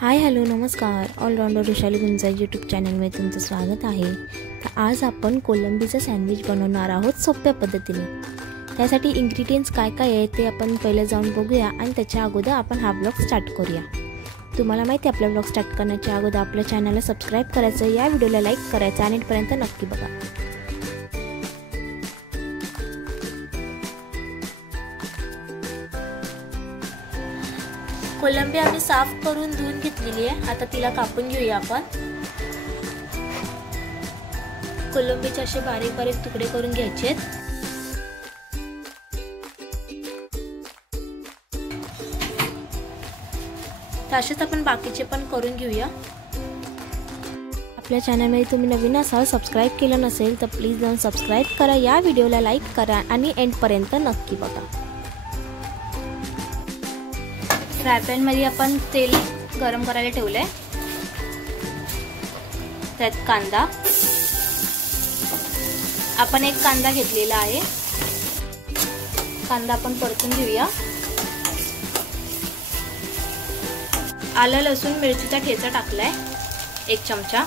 Hi hello नमस्कार. Allrounder Vrushali गुंजाई YouTube चॅनलमध्ये तुमचं स्वागत आहे. तर आज आपण कोलंबीचं सँडविच बनवणार आहोत सोप्या पद्धतीने. त्यासाठी इन्ग्रेडियंट्स काय काय आहे ते आपण पहिले जाऊन बघूया आणि त्याच्या अगोदर आपण हा ब्लॉग स्टार्ट करूया. तुम्हाला माहिती आहे आपला ब्लॉग स्टार्ट करण्याच्या अगोदर आपल्या चॅनलला सबस्क्राईब करायचं, या व्हिडिओला लाईक करायचं आणि इथपर्यंत नक्की बघा. कोलंबी आम्ही साफ करून धुवून घेतलेली आहे. आता तिला कापून घेऊया आपण. कोलंबीचे असे बारीक बारीक तुकडे करून घ्यायचे. तसेच आपण बाकीचे पण करून घेऊया. आपल्या चॅनलमध्ये तुम्ही नवीन असाल, सबस्क्राईब केलं नसेल तर प्लीज जाऊन सबस्क्राईब करा, या व्हिडिओला लाईक करा आणि एंडपर्यंत नक्की बघा. फ्राय पॅन मध्ये आपण तेल गरम करायला ठेवलंय. त्यात कांदा, आपण एक कांदा घेतलेला आहे. कांदा आपण परतून घेऊया. आलं लसूण मिरचीचा ठेचा टाकलाय 1 चमचा.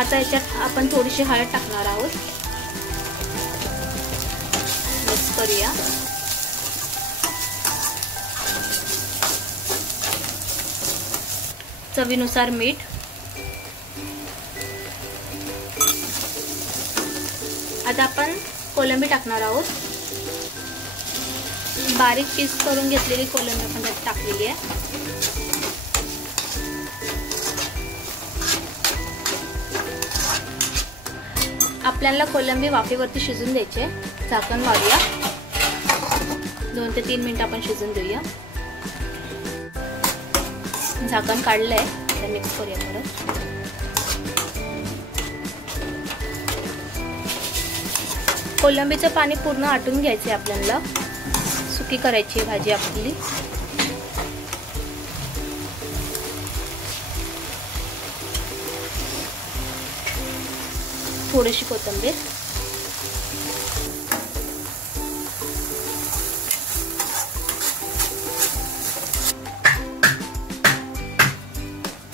आता याच्यात आपण थोडीशी हळद टाकणार आहोत. मिक्स करूया. चवीनुसार मीठ. आता आपण कोलंबी टाकणार आहोत. बारीक पीस करून घेतलेली कोलंबी आपण त्यात टाकलेली आहे. आपल्याला कोलंबी वाफेवरती शिजून द्यायचे. झाकण मारूया. 2 ते 3 मिनिट आपण शिजून देऊया. झाकण काढलंय. आता मिक्स करूया परत. कोलंबीचं पाणी पूर्ण आटून घ्यायचे. आपल्याला सुकी करायची भाजी आपली. थोडीशी कोथिंबीर.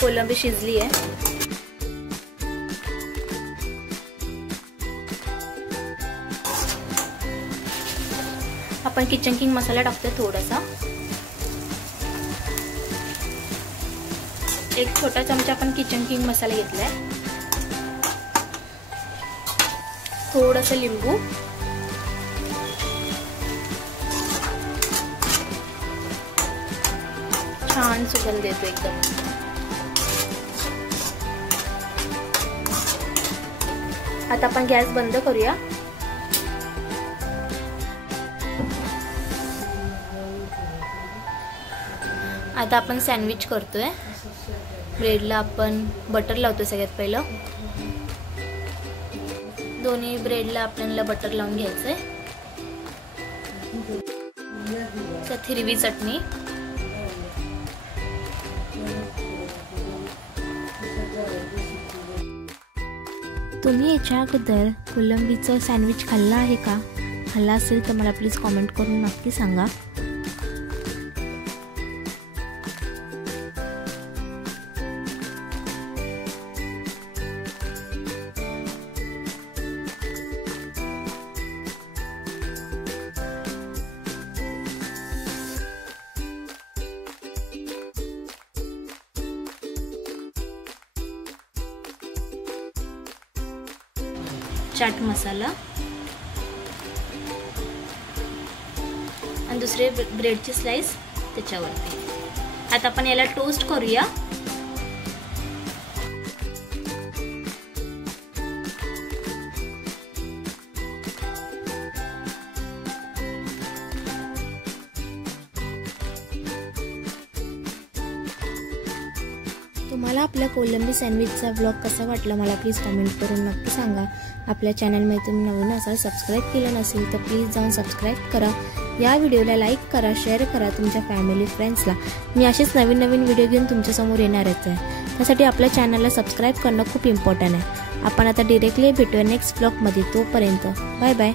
कोलंबी शिजली आहे. आपण किचन किंग मसाला टाकतोय थोडासा. 1 छोटा चमचा आपण किचन किंग मसाला घेतलाय. थोडंसं लिंबू. छान सुगंध येतो एकदम. आता आपण गॅस बंद करूया. आता आपण सँडविच करतोय. ब्रेडला आपण बटर लावतोय सगळ्यात पहिलं. दोन्ही ब्रेडला आपल्याला बटर लावून घ्यायचंय. त्यात हिरवी चटणी. तुम्ही याच्या अगोदर कोलंबीचं सँडविच खाल्लं आहे का? खाल्ला असेल तर मला प्लीज कॉमेंट करून नक्की सांगा. चाट मसाला आणि दुसरे ब्रेडची स्लाइस त्याच्यावरती. आता आपण याला टोस्ट करूया. तुम्हाला आपल्या कोलंबी सँडविचचा ब्लॉग कसा वाटला मला प्लीज कमेंट करून नक्की सांगा. आपल्या चॅनलमध्ये तुम्ही नवीन असाल, सबस्क्राईब केलं नसेल तर प्लीज जाऊन सबस्क्राईब करा. या व्हिडिओला लाईक करा, शेअर करा तुमच्या फॅमिली फ्रेंड्सला. मी असेच नवीन नवीन व्हिडिओ घेऊन तुमच्यासमोर येणारच आहे. त्यासाठी आपल्या चॅनलला सबस्क्राईब करणं खूप इम्पॉर्टंट आहे। आपण आता डिरेक्टली भेटूया नेक्स्ट व्लॉगमध्ये। तोपर्यंत बाय बाय।